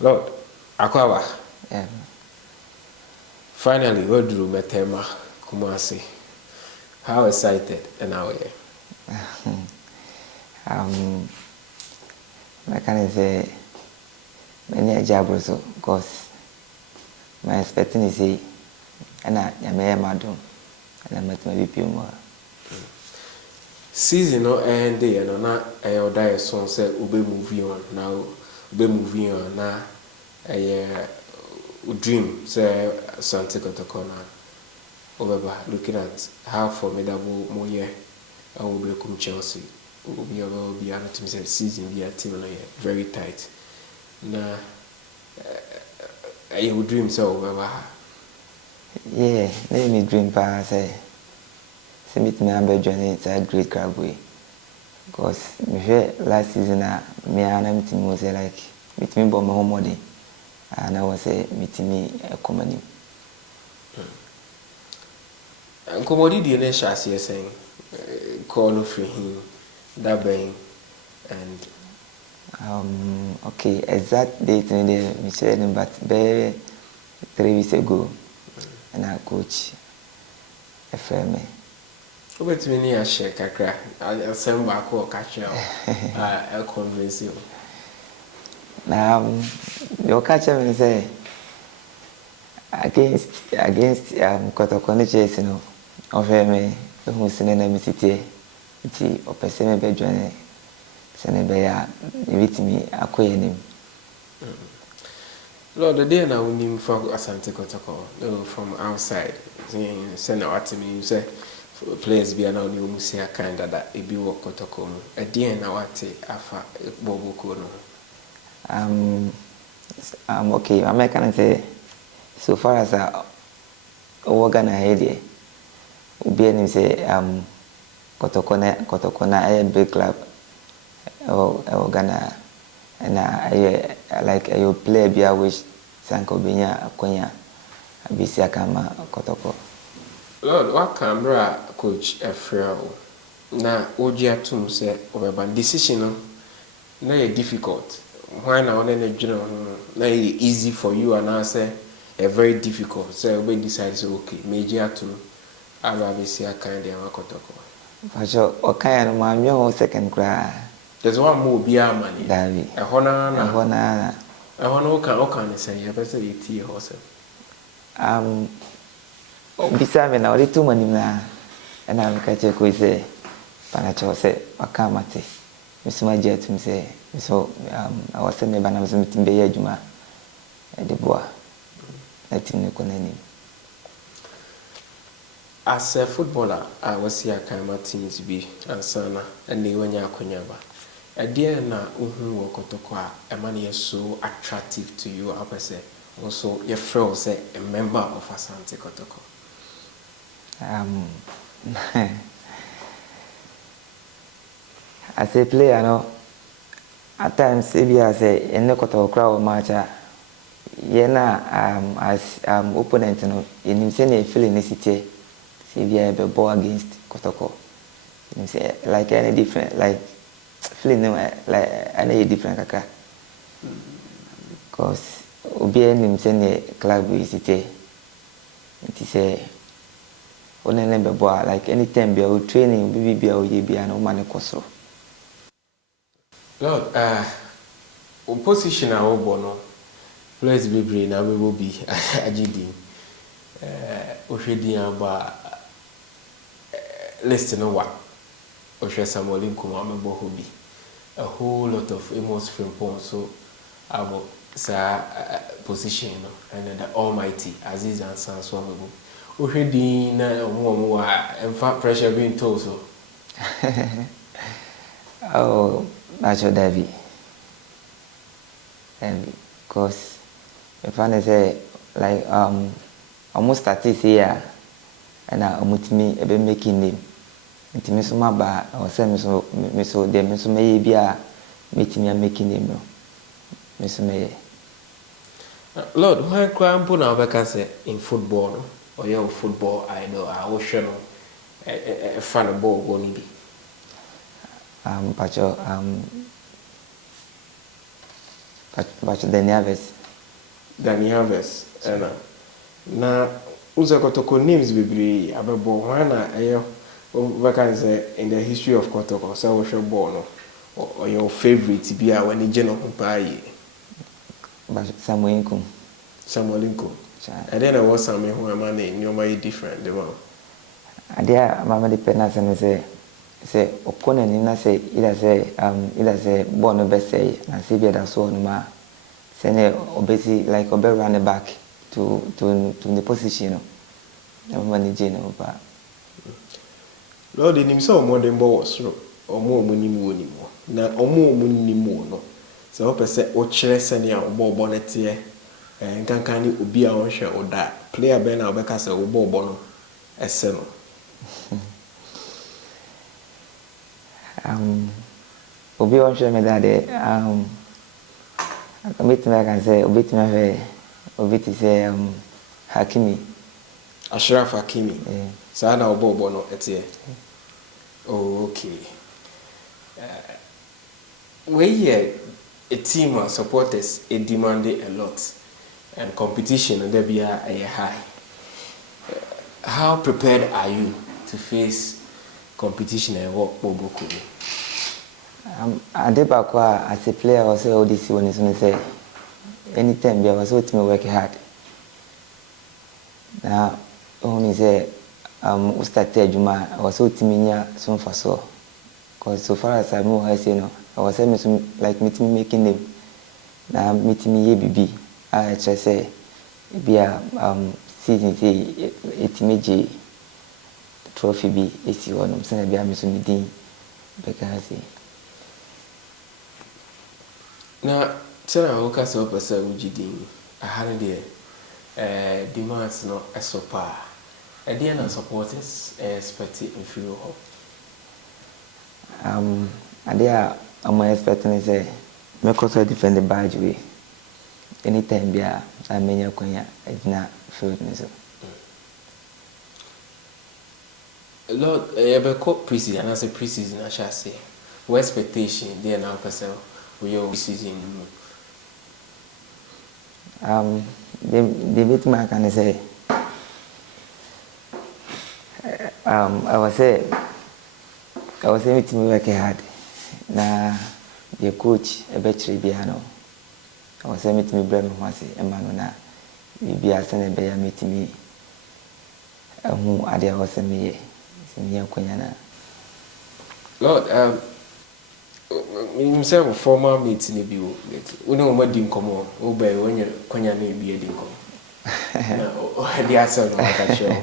Lord, Akwawa. Yeah. Finally, we drew Metema Kumasi. How excited and how are you? I can say many a job also because my expecting is say and I may madam and I met my BP more. Season no end day and not a die song said ube moving on now ube moving on now a dream say Asante Kotoko looking at how formidable more year I will become Chelsea will be a team season be a team very tight now I would dream so Yeah, let me dream pass say meet me and journey inside great crab way because me last season me and I'm team was like meet me bomb my home body and I was say meet me a company. Nkomodi di na shasi saying call free him that bang and okay, exact date in the Michelle but 3 weeks ago and I coach a firm. Obet me ni a share kakra asem ba ko catch a convince you. Now your catcher will say against Kotoko chase no offer me who's in the city or person be join send be ya with me acquire him. Lord, the day now we need from Asante Kotoko from outside. Send out to me, you say players be now new musia kind that it be work Kotoko. A day now what afa bobo kono. Okay, I can say so far as I organ idea be any say Kotoko na a big club or Ghana and I like a player be a wish Sanko Binya Akonya Abisia Kama Kotoko. Lord, what camera coach a frail na Ojia Tum say over decision no difficult. Why now then a general na easy for you and I say a very difficult. So we decide say okay, major to Abisia kind of Kotoko. For sure, okay, no my your second cry. There's one more beer money. Davi. A honor. A honor can say you better eat your horse. Beside me now, the 2 money na and I'm catch a quiz say Panacho say Wakamati. Miss my jet to say so I was saying about I was meeting Bayajuma at the bois. Let him know. As a footballer, I was here kind teams be and sana and they went yakonyaba. A dear na uhu Kotoko a man is so attractive to you, I say. Also, your friend say a member of Asante Kotoko. As a player, no, at times, if I say, in the Kotoko crowd match, as opponent, no, in him saying a feeling is it, if you have a ball against Kotoko, you say, like any different, like, feeling like any different kaka. Because, Obian him saying a club is it, it is only ball, like anytime be out training, be out, you be an man coso. Lord, opposition a obono. Players be brain na we will be agidi. Oshedi aba list no wa. Oshe Samuel Nkumu amebo hobi. A whole lot of Amos Frimpong so about sa position no and the almighty Aziz and Sans Wamebo. Oshedi na mo in fact pressure being told so. Oh, that's your Davy. And because if I say like almost 30 years and almost me ebe making name. Nti me so maba or say me so dem me so me bia meeting me making name no. Me so me Lord, why cry put now because say in football no or your football idol I will show no a fan ball go ni bi. Pacho but Danny Harvest. Danny Harvest, na uza Kotoko names bebree abebo wana eyo vacan say in the history of Kotoko so we show born or your favorite be a when you no pay But Samuel Inko and then I was some who am name you may different the one adia mama dependence and say opponent na say either say born best say na say be that so no ma say obesi like obe run back to the position no manage no ba Lord in himself more than boss or more money mo na omo ni mo no so hope say o kire senia obo bonnet here nkankan ni obi a won hwe oda player ben na obeka say obo no ese no obi won hwe me that I can say obi ti say Hakimi Ashraf Hakimi sa na obo no etie oh okay we a team of supporters it demanded a lot and competition and there be a high. How prepared are you to face competition and work Bobo Kubi? As a player, I was say all this when it's say anytime I was so to me work hard. Now only say started Juma I was so to me soon for so because so far as I know I say no I was saying like meeting making them now meeting me BB I just say be a season say it trophy be AC one I'm saying be a meeting because now tell I work as a person ujidin I had there demands no so far and the other supporters expect it in feel and there I'm expecting say make us defend the badge way anytime be a menya kwanya edina field ni so Lord ebe ko preseason and as a preseason I shall say what expectation there now person we your preseason the bit man can say I was meeting working hard na the coach ebetri biano I was meeting me brand wasi emano na bibi asane be ya meeting me ade a was me akwanya na Lord himself former mate ni bi o we no ma di nkomo o ba when you kwanya na bi di nkomo na o ade asa no ka show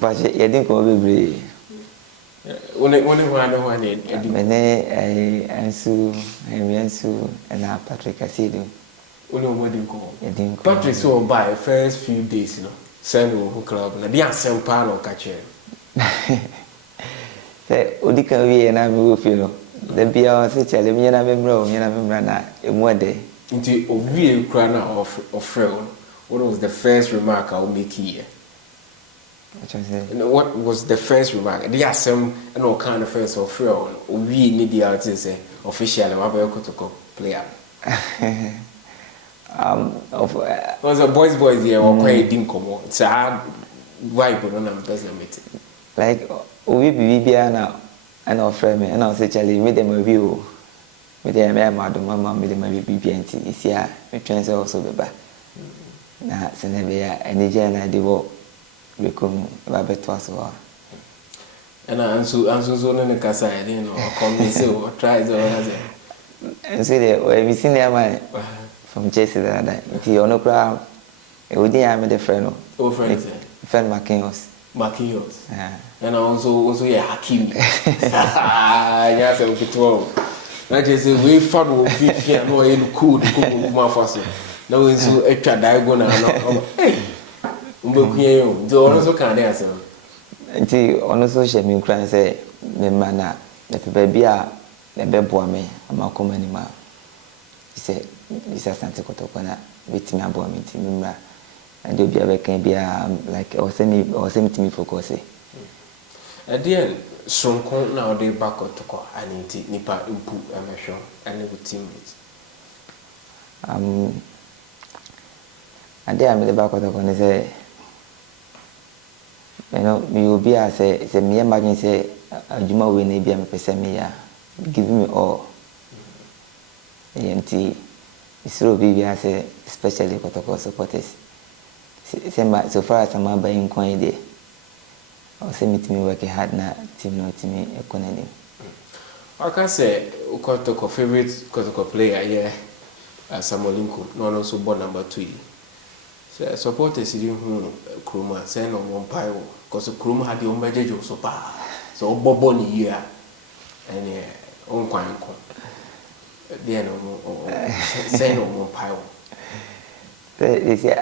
but you didn't come bebre Only one mene ansu na Patrick Asido only one didn't come Patrick so by first few days send who club na dia sempa no ka che say odika wi na me wo feel the bia say chale me na memra na emu ade nti owie kra na of what was the first remark I will make here what was the first remark? The assem and all kind of first of real we need the artist say officially Kotoko player. Was a boys here or quite didn't come on. It's a hard vibe on them doesn't meet. Like we be now and our friend and I'll say Charlie made them a review with the madam mama made them a BBNT is here we trans also be back. Now Senebia and the Jana de work we come about twice a and answer zone in the casa I didn't know come say or try and say we seen their man from Chelsea the other day. He on no crowd. We didn't have the friend. Oh friend Marquinhos. And also yeah Hakimi. Yes, I will be 12. That is a way forward with here no you cool more fast. Now is so extra diagonal hey. Umbe do also can answer. Nti ono so hye me kran say me mana na pe bia na beboa me amakoma ni ma. Say this Asante Kotoko na betimi aboa me nti mra. And obi abeka bia like I was me focus. At the end Sonko na ode back Kotoko and nti nipa impu emehwo and with teammates. ade a mede ba Kotoko ne sɛ me will be as a me imagine say adwuma we na bia me pese me ya give me all enti isiro bi bia say especially Kotoko supporters so far as I'm buying coin there I say me to work hard na team no to me economy I can say Kotoko favorite Kotoko player yeah Samolinko no so born number 2 supporters didn't Kroma say no one pile because Kroma had the own so pa so bobo ni year and on kwanko there no say no one pile they say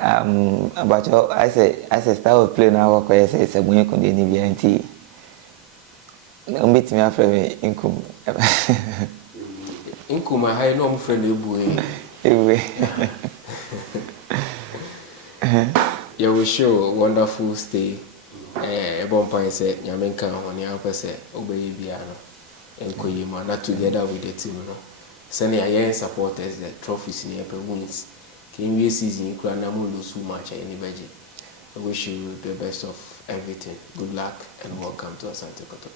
about your I say start of play now work say it's a when you ni BNT meet me after me income I had no friend anyway yeah, we show wonderful stay. A bomb point said, Yamenka, when you have said, obey Biano and Koyima, not together with the team. Sending a young supporters that trophies in the wins. Can we season you can not lose too much at any budget? I wish you the best of everything. Good luck and welcome to Asante Kotoko.